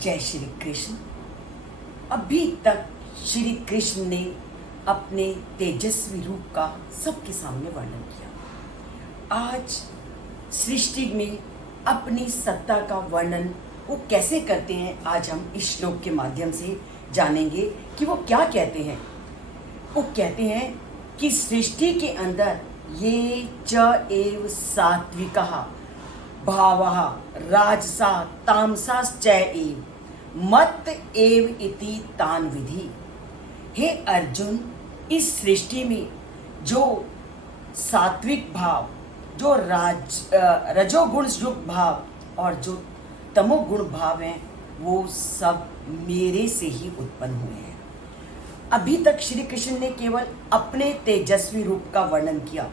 जय श्री कृष्ण। अभी तक श्री कृष्ण ने अपने तेजस्वी रूप का सबके सामने वर्णन किया। आज सृष्टि में अपनी सत्ता का वर्णन वो कैसे करते हैं, आज हम इस श्लोक के माध्यम से जानेंगे कि वो क्या कहते हैं। वो कहते हैं कि सृष्टि के अंदर ये च एव सात्विकः भावः राजसा तामसाश्च एव मत एव इति तान विधि। हे अर्जुन, इस सृष्टि में जो सात्विक भाव, जो रजोगुण युक्त भाव और जो तमोगुण भाव हैं, वो सब मेरे से ही उत्पन्न हुए हैं। अभी तक श्री कृष्ण ने केवल अपने तेजस्वी रूप का वर्णन किया।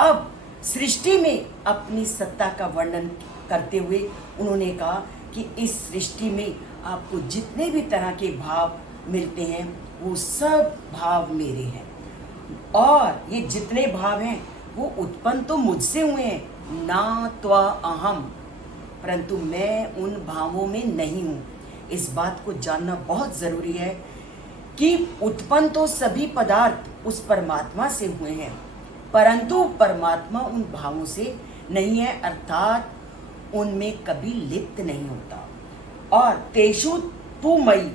अब सृष्टि में अपनी सत्ता का वर्णन करते हुए उन्होंने कहा कि इस सृष्टि में आपको जितने भी तरह के भाव मिलते हैं वो सब भाव मेरे हैं, और ये जितने भाव हैं वो उत्पन्न तो मुझसे हुए हैं, ना त्वा अहम, परंतु मैं उन भावों में नहीं हूँ। इस बात को जानना बहुत ज़रूरी है कि उत्पन्न तो सभी पदार्थ उस परमात्मा से हुए हैं, परंतु परमात्मा उन भावों से नहीं है, अर्थात उनमें कभी लिप्त नहीं होता। और तेषु तु मयि,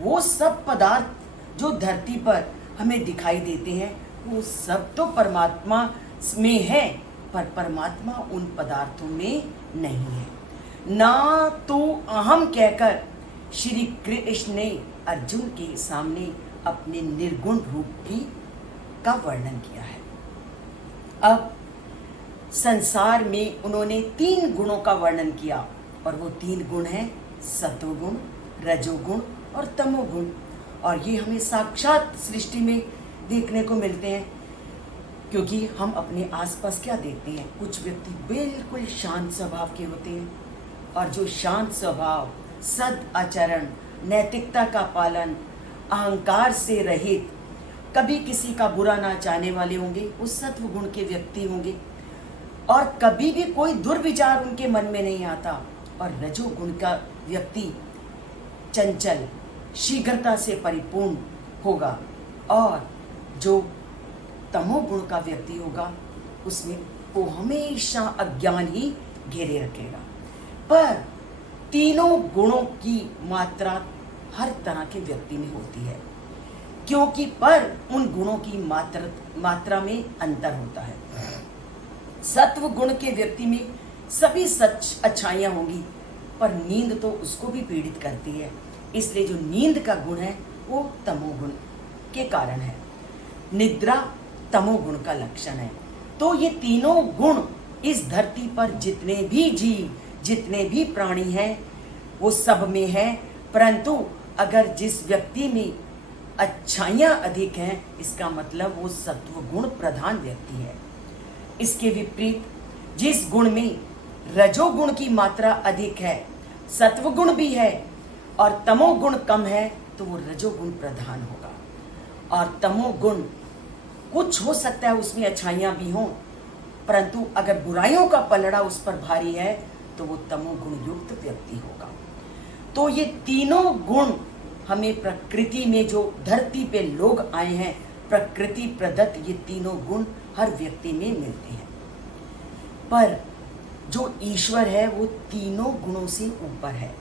वो सब पदार्थ जो धरती पर हमें दिखाई देते हैं वो सब तो परमात्मा में है, पर परमात्मा उन पदार्थों में नहीं है। ना तो अहम कहकर श्री कृष्ण ने अर्जुन के सामने अपने निर्गुण रूप का वर्णन किया है। अब संसार में उन्होंने 3 गुणों का वर्णन किया, और वो 3 गुण हैं सत्वगुण, रजोगुण और तमोगुण। और ये हमें साक्षात सृष्टि में देखने को मिलते हैं, क्योंकि हम अपने आसपास क्या देखते हैं, कुछ व्यक्ति बिल्कुल शांत स्वभाव के होते हैं, और जो शांत स्वभाव, सद आचरण, नैतिकता का पालन, अहंकार से रहित, कभी किसी का बुरा ना चाहने वाले होंगे, वो सत्व गुण के व्यक्ति होंगे। और कभी भी कोई दुर्विचार उनके मन में नहीं आता। और रजोगुण का व्यक्ति चंचल, शीघ्रता से परिपूर्ण होगा, और जो तमोगुण का व्यक्ति होगा उसमें वो हमेशा अज्ञान ही घेरे रखेगा। पर तीनों गुणों की मात्रा हर तरह के व्यक्ति में होती है, क्योंकि पर उन गुणों की मात्रा में अंतर होता है। सत्व गुण के व्यक्ति में सभी सच अच्छाइयाँ होंगी, पर नींद तो उसको भी पीड़ित करती है, इसलिए जो नींद का गुण है वो तमोगुण के कारण है। निद्रा तमोगुण का लक्षण है। तो ये तीनों गुण इस धरती पर जितने भी जीव, जितने भी प्राणी हैं, वो सब में है, परंतु अगर जिस व्यक्ति में अच्छाइयाँ अधिक हैं, इसका मतलब वो सत्वगुण प्रधान व्यक्ति है। इसके विपरीत जिस गुण में रजोगुण की मात्रा अधिक है, सत्वगुण भी है और तमोगुण कम है, तो वो रजोगुण प्रधान होगा। और तमोगुण कुछ हो सकता है उसमें अच्छाइयाँ भी हों, परंतु अगर बुराइयों का पलड़ा उस पर भारी है तो वो तमोगुण युक्त व्यक्ति होगा। तो ये तीनों गुण हमें प्रकृति में, जो धरती पे लोग आए हैं, प्रकृति प्रदत्त ये तीनों गुण हर व्यक्ति में मिलते हैं। पर जो ईश्वर है वो तीनों गुणों से ऊपर है,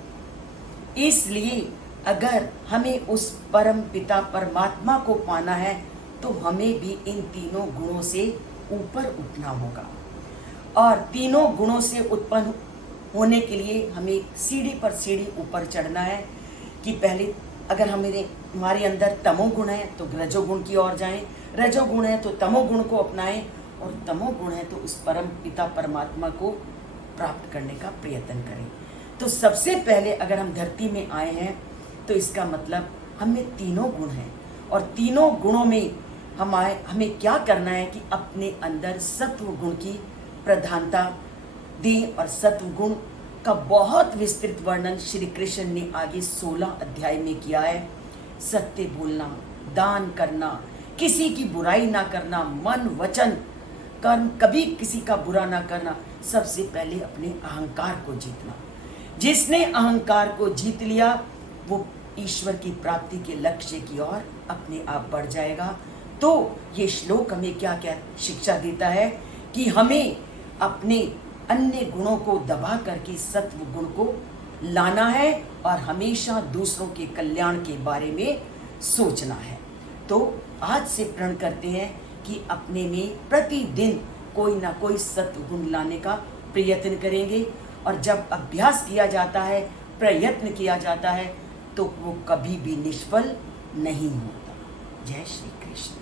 इसलिए अगर हमें उस परम पिता परमात्मा को पाना है तो हमें भी इन तीनों गुणों से ऊपर उठना होगा। और तीनों गुणों से उत्पन्न होने के लिए हमें सीढ़ी पर सीढ़ी ऊपर चढ़ना है। कि पहले अगर हमारे अंदर तमोगुण है तो रजोगुण की ओर जाएं, रजोगुण है तो तमोगुण को अपनाएं, और तमोगुण है तो उस परम पिता परमात्मा को प्राप्त करने का प्रयत्न करें। तो सबसे पहले अगर हम धरती में आए हैं तो इसका मतलब हमें तीनों गुण हैं, और तीनों गुणों में हमें क्या करना है कि अपने अंदर सत्व गुण की प्रधानता दें। और सत्व गुण का बहुत विस्तृत वर्णन श्री कृष्ण ने आगे 16 अध्याय में किया है। सत्य बोलना, दान करना, किसी की बुराई ना करना, मन वचन कर्म कभी किसी का बुरा ना करना, सबसे पहले अपने अहंकार को जीतना। जिसने अहंकार को जीत लिया वो ईश्वर की प्राप्ति के लक्ष्य की ओर अपने आप बढ़ जाएगा। तो ये श्लोक हमें क्या क्या शिक्षा देता है कि हमें अपने अन्य गुणों को दबा करके सत्व गुण को लाना है और हमेशा दूसरों के कल्याण के बारे में सोचना है। तो आज से प्रण करते हैं कि अपने में प्रतिदिन कोई ना कोई सत्व गुण लाने का प्रयत्न करेंगे, और जब अभ्यास किया जाता है, प्रयत्न किया जाता है, तो वो कभी भी निष्फल नहीं होता। जय श्री कृष्ण।